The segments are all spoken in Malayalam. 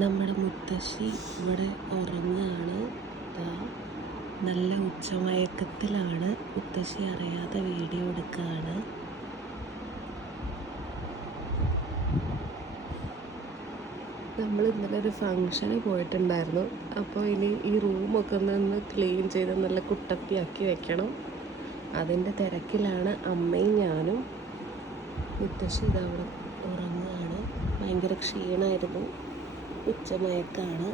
നമ്മുടെ മുത്തശ്ശി ഇവിടെ ഉറങ്ങുകയാണ്. നല്ല ഉച്ചമയക്കത്തിലാണ്. മുത്തശ്ശി അറിയാതെ വീഡിയോ എടുക്കുകയാണ്. നമ്മൾ ഇന്നലെ ഒരു ഫങ്ഷന് പോയിട്ടുണ്ടായിരുന്നു. അപ്പോൾ ഇനി ഈ റൂമൊക്കെ ഒന്ന് ക്ലീൻ ചെയ്ത് നല്ല കുട്ടപ്പിയാക്കി വെക്കണം. അതിന്റെ തിരക്കിലാണ് അമ്മയും ഞാനും. മുത്തശ്ശി ഇതവിടെ ഉറങ്ങുകയാണ്. ഭയങ്കര ക്ഷീണമായിരുന്നു ഉച്ചമയക്കാണ്.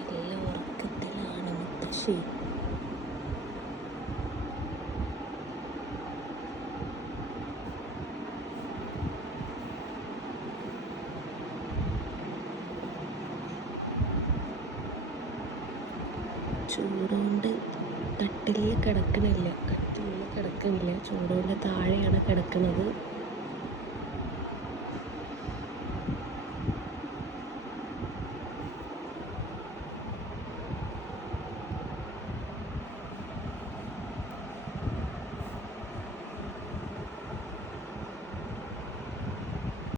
നല്ല ഉറക്കത്തിലാണ് ചൂടുകൊണ്ട് കട്ടിലിൽ കിടക്കണില്ല. കട്ടിലിൽ കിടക്കണില്ല. ചൂടുകൊണ്ട് താഴെയാണ് കിടക്കുന്നത്